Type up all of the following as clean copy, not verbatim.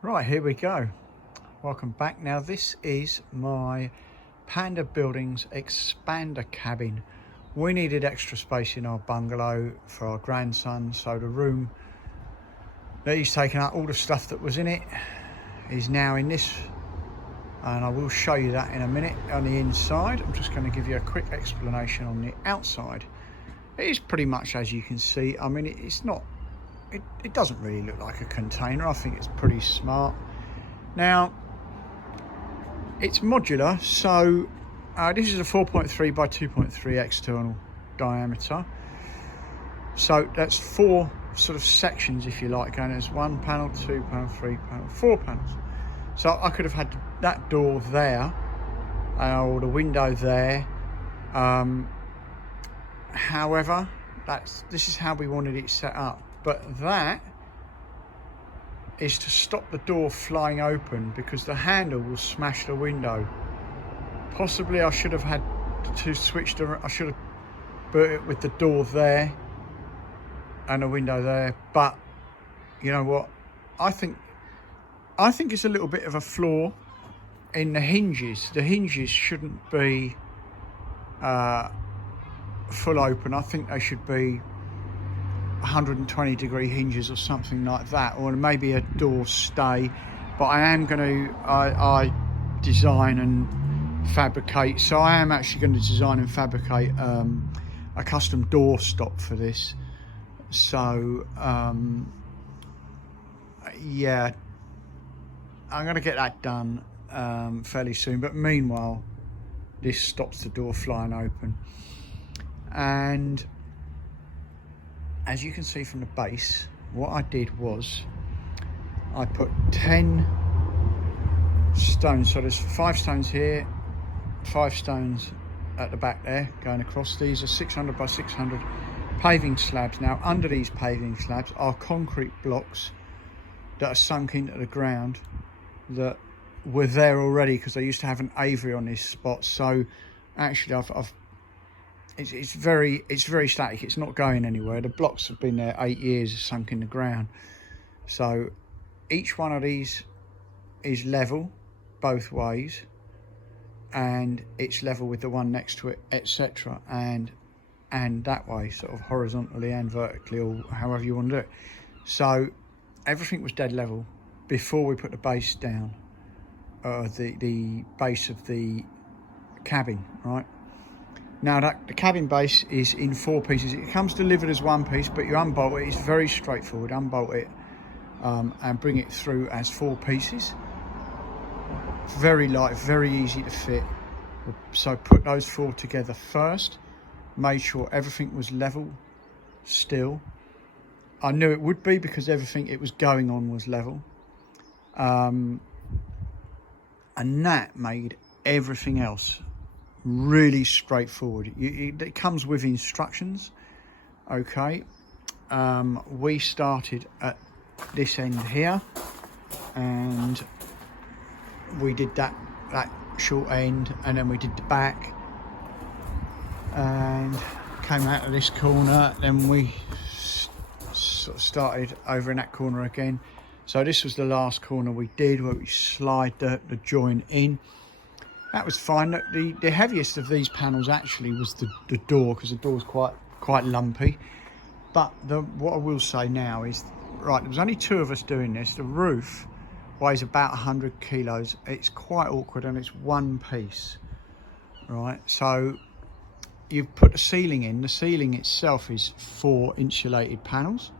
Right, here we go. Welcome back. Now this is my Panda Buildings XPanda Cabin. We needed extra space in our bungalow for our grandson, so the room that he's taken out, all the stuff that was in it is now in this, and I will show you that in a minute. On the inside, I'm just going to give you a quick explanation on the outside. It is pretty much as you can see. I mean, it's not, it doesn't really look like a container. I think it's pretty smart. Now, it's modular, so this is a 4.3 by 2.3 external diameter. So that's 4 sort of sections, if you like, and there's 1 panel, 2 panel, 3 panel, 4 panels. So I could have had that door there, or the window there. However, this is how we wanted it set up. But that is to stop the door flying open, because the handle will smash the window. Possibly I should have had to switch I should have built it with the door there and a window there, but you know what, I think it's a little bit of a flaw in the hinges. The hinges shouldn't be full open. I think they should be 120-degree hinges or something like that, or maybe a door stay. But I am going to I design and fabricate, so I am actually going to design and fabricate a custom door stop for this. So yeah, I'm going to get that done fairly soon, but meanwhile this stops the door flying open. And as you can see from the base, what I did was I put 10 stones. So there's 5 stones here, 5 stones at the back there going across. These are 600 by 600 paving slabs. Now under these paving slabs are concrete blocks that are sunk into the ground that were there already, because I used to have an aviary on this spot. So actually it's very static. It's not going anywhere. The blocks have been there 8 years, sunk in the ground. So each one of these is level both ways, and it's level with the one next to it, etc. And that way, sort of horizontally and vertically, or however you want to do it. So everything was dead level before we put the base down, the base of the cabin, right? Now the cabin base is in 4 pieces. It comes delivered as 1 piece, but you unbolt it. It's very straightforward. Unbolt it and bring it through as 4 pieces. Very light, very easy to fit. So put those 4 together first. Made sure everything was level still. I knew it would be, because everything it was going on was level. And that made everything else really straightforward. It comes with instructions. Okay, we started at this end here, and we did that short end, and then we did the back, and came out of this corner. Then we sort of started over in that corner again. So this was the last corner we did, where we slide the joint in. That was fine. The heaviest of these panels actually was the door, because the door's quite lumpy. But what I will say now is, right, there was only 2 of us doing this. The roof weighs about 100 kilos. It's quite awkward, and it's 1 piece, right? So you've put the ceiling in. The ceiling itself is 4 insulated panels,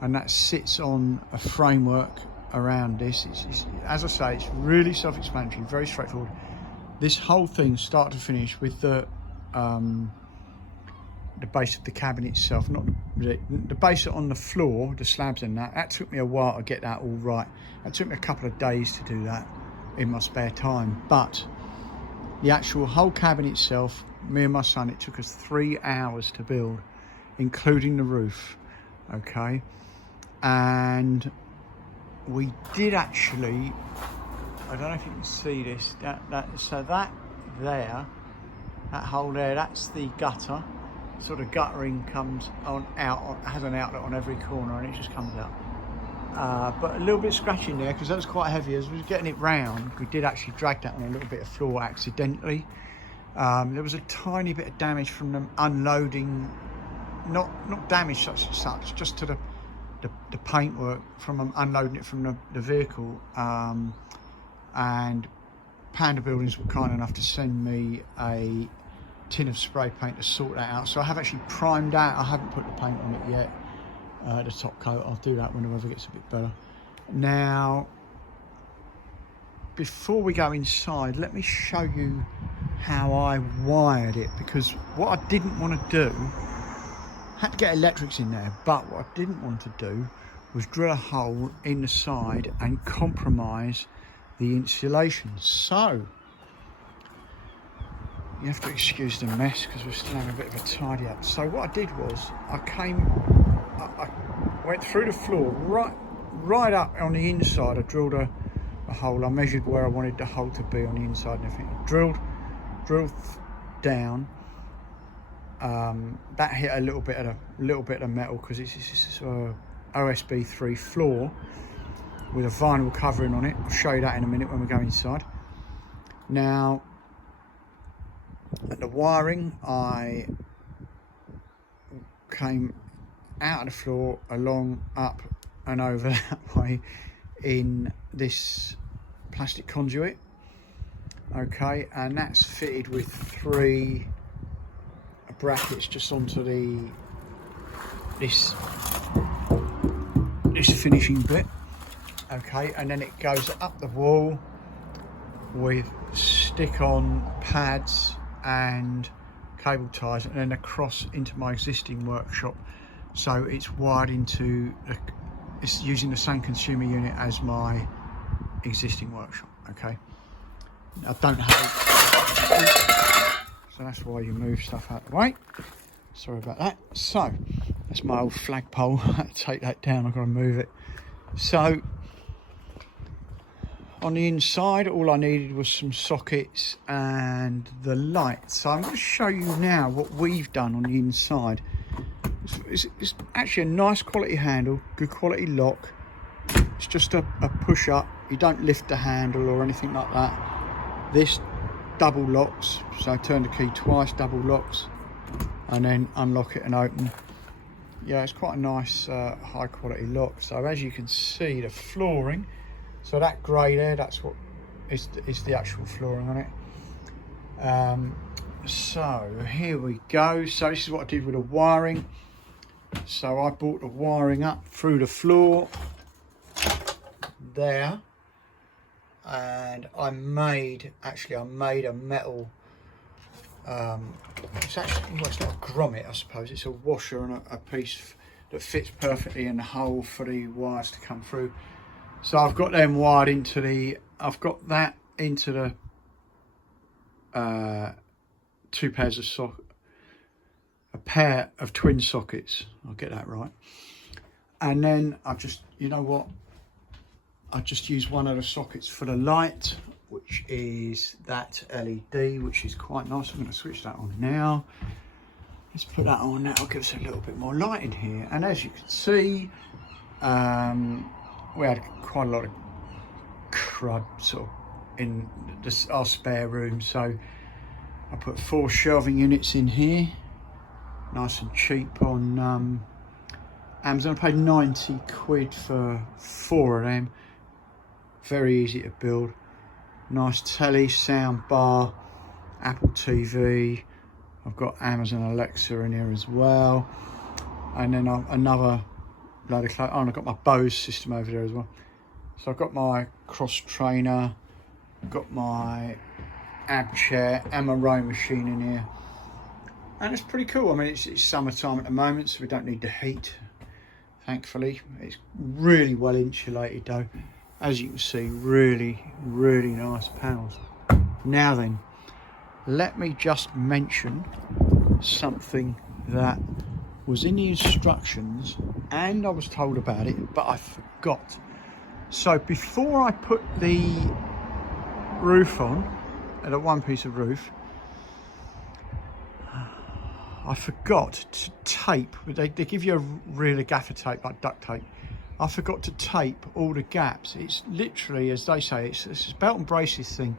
and that sits on a framework around this. It's, as I say, it's really self-explanatory, very straightforward. This whole thing, start to finish, with the base of the cabin itself, not the base on the floor, the slabs and that took me a while to get that all right. It took me a couple of days to do that in my spare time. But the actual whole cabin itself, me and my son, it took us 3 hours to build, including the roof. Okay, and we did actually, I don't know if you can see this, so that there, that hole there, that's the gutter. Sort of guttering comes on out, has an outlet on every corner, and it just comes out. but a little bit scratching there because that was quite heavy. As we were getting it round, we did actually drag that on a little bit of floor accidentally. There was a tiny bit of damage from them unloading, not damage such, just to the paintwork from them unloading it from the vehicle. And Panda Buildings were kind enough to send me a tin of spray paint to sort that out. So I have actually primed out. I haven't put the paint on it yet, the top coat. I'll do that when the weather gets a bit better. Now, before we go inside, let me show you how I wired it, because what I didn't want to do, had to get electrics in there, but what I didn't want to do was drill a hole in the side and compromise the insulation. So you have to excuse the mess because we're still having a bit of a tidy up. So what I did was I went through the floor right up on the inside. I drilled a hole. I measured where I wanted the hole to be on the inside and everything. Drilled down. That hit a little bit of metal because it's OSB 3 floor with a vinyl covering on it. I'll show you that in a minute when we go inside. Now, at the wiring, I came out of the floor, along, up and over that way in this plastic conduit. Okay, and that's fitted with 3 brackets just onto this finishing bit. Okay, and then it goes up the wall with stick-on pads and cable ties, and then across into my existing workshop. So it's wired into it's using the same consumer unit as my existing workshop. Okay, I don't have it, so that's why you move stuff out of the way. Sorry about that. So that's my old flagpole. I had to take that down. I've got to move it. So on the inside, all I needed was some sockets and the light. So I'm going to show you now what we've done on the inside. It's actually a nice quality handle, good quality lock. It's just a push up. You don't lift the handle or anything like that. This double locks, so turn the key twice, double locks, and then unlock it and open. Yeah, it's quite a nice high quality lock. So as you can see, the flooring, so that grey there, that's what is the actual flooring on it. So here we go. So this is what I did with the wiring. So I brought the wiring up through the floor there, and I made a metal, it's actually, well, it's not a grommet, I suppose. It's a washer and a piece that fits perfectly in the hole for the wires to come through. So I've got them wired into I've got that into the 2 pairs of sockets, a pair of twin sockets. I'll get that right. And then I've just, you know what? I just use one of the sockets for the light, which is that LED, which is quite nice. I'm going to switch that on now. Let's put that on. That'll give us a little bit more light in here. And as you can see, we had quite a lot of crud sort of in our spare room. So I put 4 shelving units in here, nice and cheap on Amazon. I paid 90 quid for 4 of them. Very easy to build. Nice telly, sound bar, Apple TV. I've got Amazon Alexa in here as well. And then another load of clothes. Oh, and I've got my Bose system over there as well. So I've got my cross trainer, got my ab chair and my rowing machine in here. And it's pretty cool. I mean, it's summertime at the moment, so we don't need the heat, thankfully. It's really well insulated though. As you can see, really, really nice panels. Now then, let me just mention something that was in the instructions and I was told about it, but I forgot. So before I put the roof on, the one piece of roof, I forgot to tape. They give you a reel of gaffer tape, like duct tape, I forgot to tape all the gaps. It's literally, as they say, it's a belt and braces thing.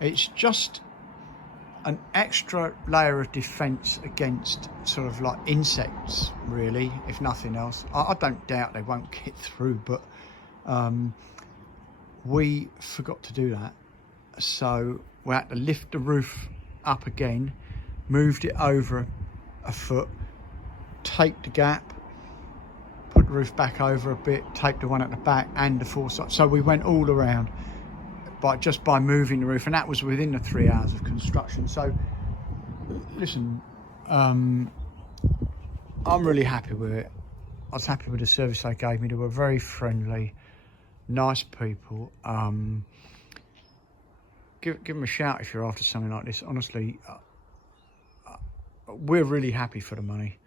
It's just an extra layer of defence against sort of like insects, really, if nothing else. I don't doubt they won't get through, but we forgot to do that. So we had to lift the roof up again, moved it over a foot, taped the gap, put the roof back over a bit, taped the one at the back and the four sides. So we went all around just by moving the roof, and that was within the 3 hours of construction. So listen, I'm really happy with it. I was happy with the service they gave me. They were very friendly, nice people. Give them a shout if you're after something like this. Honestly, we're really happy for the money.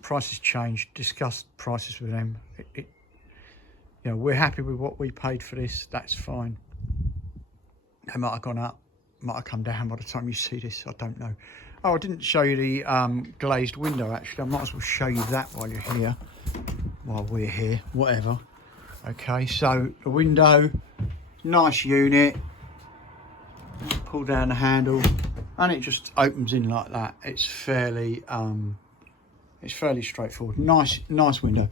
Prices changed, discussed prices with them. You know, we're happy with what we paid for this. That's fine. They might have gone up, might have come down by the time you see this. I don't know. Oh, I didn't show you the glazed window. Actually, I might as well show you that while you're here, while we're here. Whatever. Okay, so the window, nice unit. Pull down the handle, and it just opens in like that. It's fairly straightforward. Nice window.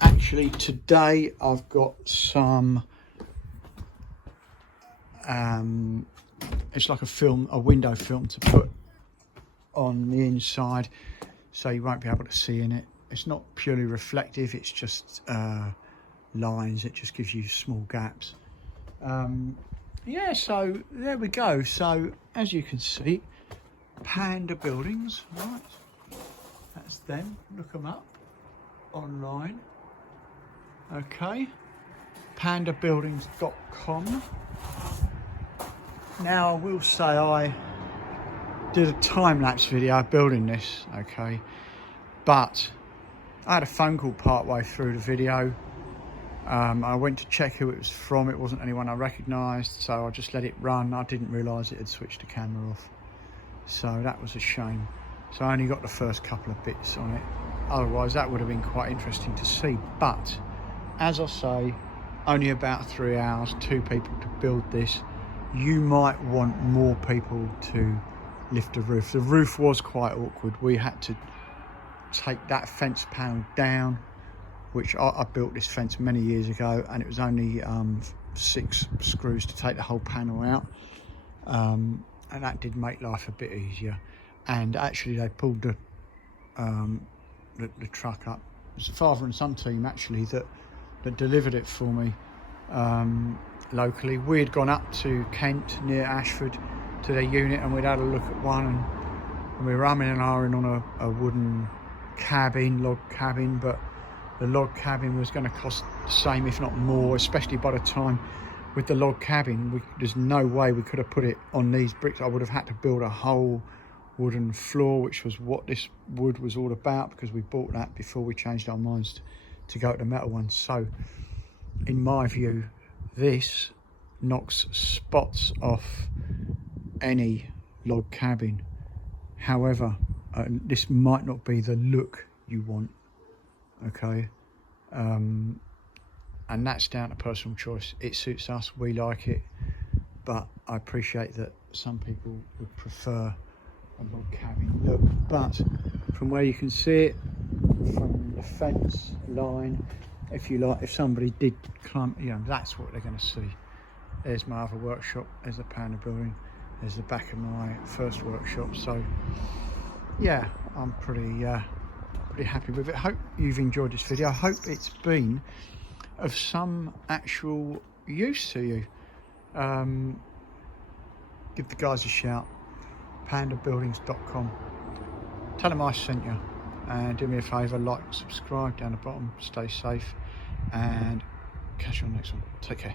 Actually, today I've got some, it's like a window film to put on the inside, so you won't be able to see in it. It's not purely reflective, it's just lines. It just gives you small gaps. Yeah, so there we go. So as you can see, Panda Buildings, right? That's them. Look them up online. Okay, pandabuildings.com. Now I will say I did a time-lapse video building this, okay, but I had a phone call part way through the video. I went to check who it was from. It wasn't anyone I recognised, so I just let it run. I didn't realise it had switched the camera off, so that was a shame. So I only got the first couple of bits on it. Otherwise that would have been quite interesting to see. But as I say, only about 3 hours, 2 people to build this. You might want more people to lift the roof. The roof was quite awkward. We had to take that fence panel down, which I built this fence many years ago, and it was only 6 screws to take the whole panel out, and that did make life a bit easier. And actually they pulled the truck up. It was a father and son team actually that delivered it for me locally. We had gone up to Kent near Ashford to their unit, and we'd had a look at one, and we were umming and ahhing on a wooden cabin, log cabin, but the log cabin was going to cost the same, if not more, especially by the time with the log cabin, there's no way we could have put it on these bricks. I would have had to build a whole wooden floor, which was what this wood was all about, because we bought that before we changed our minds to go to the metal ones. So in my view, this knocks spots off any log cabin. However, this might not be the look you want, okay, and that's down to personal choice. It suits us, we like it, but I appreciate that some people would prefer a log cabin look. But from where you can see it, from the fence line, if you like, if somebody did climb, you know, that's what they're going to see. There's my other workshop, there's the Panda building, there's the back of my first workshop. So yeah, I'm pretty happy with it. Hope you've enjoyed this video. I hope it's been of some actual use to you. Give the guys a shout, pandabuildings.com. Tell them I sent you, and do me a favour, like, subscribe down the bottom, stay safe, and catch you on the next one. Take care.